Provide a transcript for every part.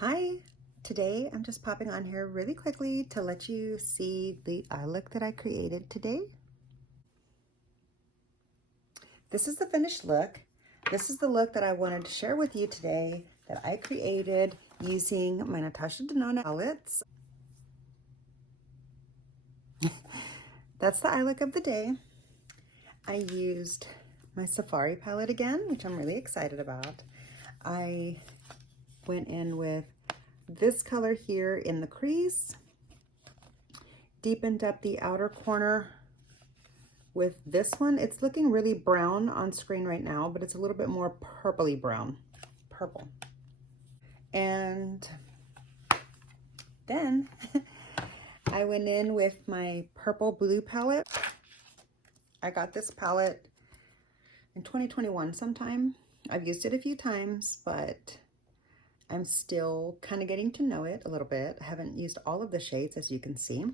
Hi, today I'm just popping on here really quickly to let you see the eye look that I created today. This is the finished look. This is the look that I wanted to share with you today that I created using my Natasha Denona palettes. That's the eye look of the day. I used my Safari palette again, which I'm really excited about. I went in with this color here in the crease, deepened up the outer corner with this one. It's looking really brown on screen right now, but it's a little bit more purpley brown, purple. And then I went in with my purple blue palette. I got this palette in 2021 sometime. I've used it a few times, but I'm still kind of getting to know it a little bit. I haven't used all of the shades, as you can see.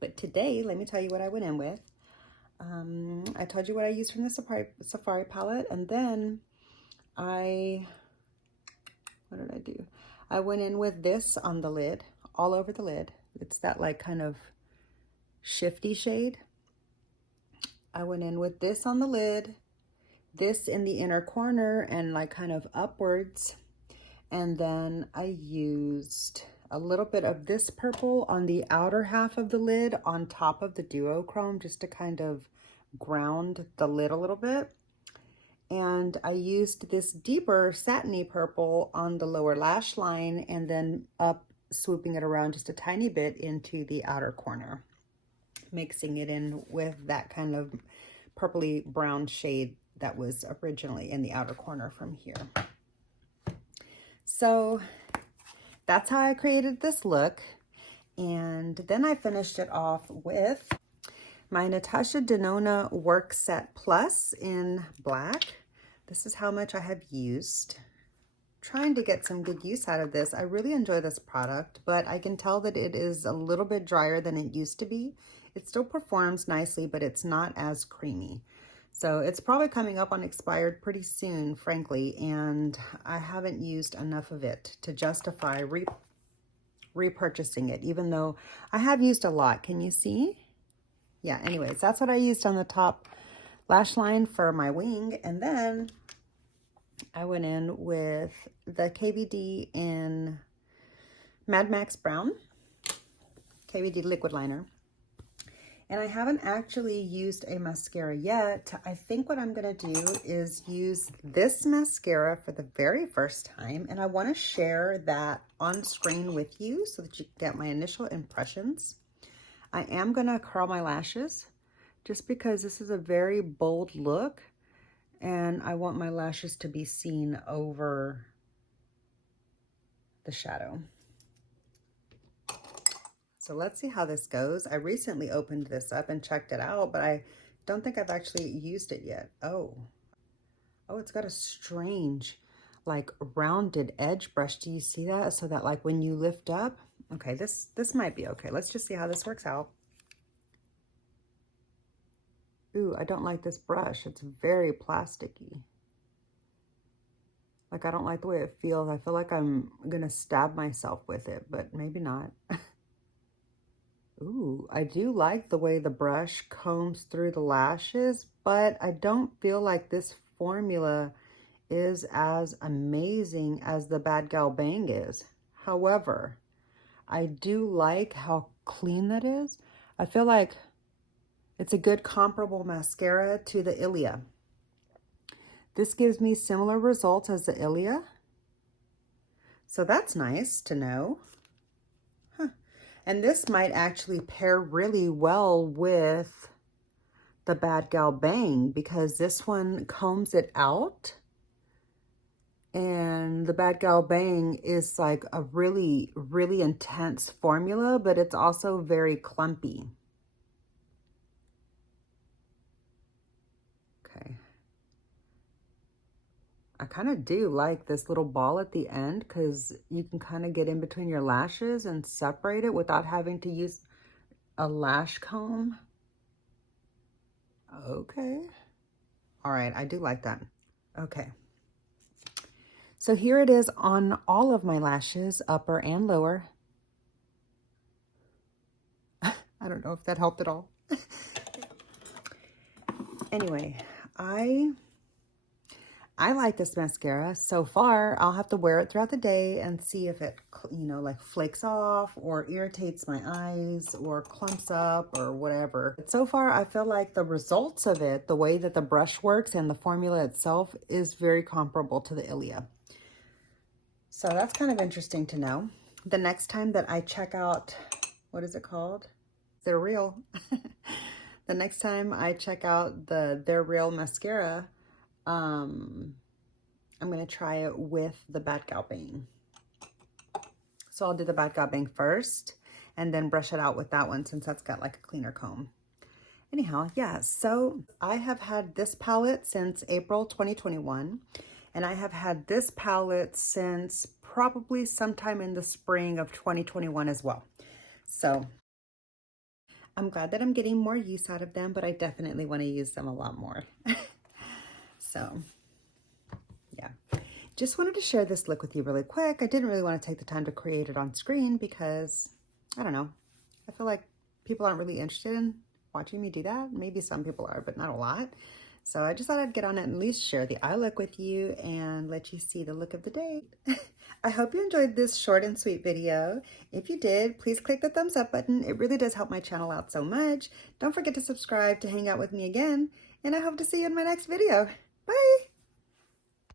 But today, let me tell you what I went in with. I told you what I used from the Safari palette, and then what did I do? I went in with this on the lid, all over the lid. It's that like kind of shifty shade. I went in with this on the lid, this in the inner corner and like kind of upwards. And then I used a little bit of this purple on the outer half of the lid on top of the duochrome, just to kind of ground the lid a little bit. And I used this deeper satiny purple on the lower lash line and then up, swooping it around just a tiny bit into the outer corner, mixing it in with that kind of purpley brown shade that was originally in the outer corner from here. So that's how I created this look. And then I finished it off with my Natasha Denona Work Set Plus in black. This is how much I have used. Trying to get some good use out of this. I really enjoy this product, but I can tell that it is a little bit drier than it used to be. It still performs nicely, but it's not as creamy. So it's probably coming up on expired pretty soon, frankly, and I haven't used enough of it to justify repurchasing it, even though I have used a lot. Can you see? Yeah, anyways, that's what I used on the top lash line for my wing. And then I went in with the KVD in Mad Max Brown, KVD liquid liner. And I haven't actually used a mascara yet. I think what I'm gonna do is use this mascara for the very first time. And I wanna share that on screen with you so that you can get my initial impressions. I am gonna curl my lashes just because this is a very bold look and I want my lashes to be seen over the shadow. So let's see how this goes. I recently opened this up and checked it out, but I don't think I've actually used it yet. Oh, it's got a strange, like rounded edge brush. Do you see that? So that like when you lift up, okay, this might be okay. Let's just see how this works out. Ooh, I don't like this brush. It's very plasticky. Like, I don't like the way it feels. I feel like I'm gonna stab myself with it, but maybe not. Ooh, I do like the way the brush combs through the lashes, but I don't feel like this formula is as amazing as the Bad Gal Bang is. However, I do like how clean that is. I feel like it's a good comparable mascara to the Ilia. This gives me similar results as the Ilia, so that's nice to know. And this might actually pair really well with the Bad Gal Bang because this one combs it out. And the Bad Gal Bang is like a really, really intense formula, but it's also very clumpy. Okay. I kind of do like this little ball at the end because you can kind of get in between your lashes and separate it without having to use a lash comb. Okay. All right, I do like that. Okay. So here it is on all of my lashes, upper and lower. I don't know if that helped at all. Anyway, I like this mascara. So far, I'll have to wear it throughout the day and see if it, you know, like flakes off or irritates my eyes or clumps up or whatever. But so far, I feel like the results of it, the way that the brush works and the formula itself is very comparable to the Ilia. So that's kind of interesting to know. The next time that I check out, what is it called? They're Real. The next time I check out the They're Real mascara, I'm going to try it with the Bad Gal Bang. So I'll do the Bad Gal Bang first and then brush it out with that one since that's got like a cleaner comb. Anyhow, yeah, so I have had this palette since April 2021, and I have had this palette since probably sometime in the spring of 2021 as well. So I'm glad that I'm getting more use out of them, but I definitely want to use them a lot more. So yeah, just wanted to share this look with you really quick. I didn't really want to take the time to create it on screen because, I don't know, I feel like people aren't really interested in watching me do that. Maybe some people are, but not a lot. So I just thought I'd get on it and at least share the eye look with you and let you see the look of the day. I hope you enjoyed this short and sweet video. If you did, please click the thumbs up button. It really does help my channel out so much. Don't forget to subscribe to hang out with me again, and I hope to see you in my next video. Bye!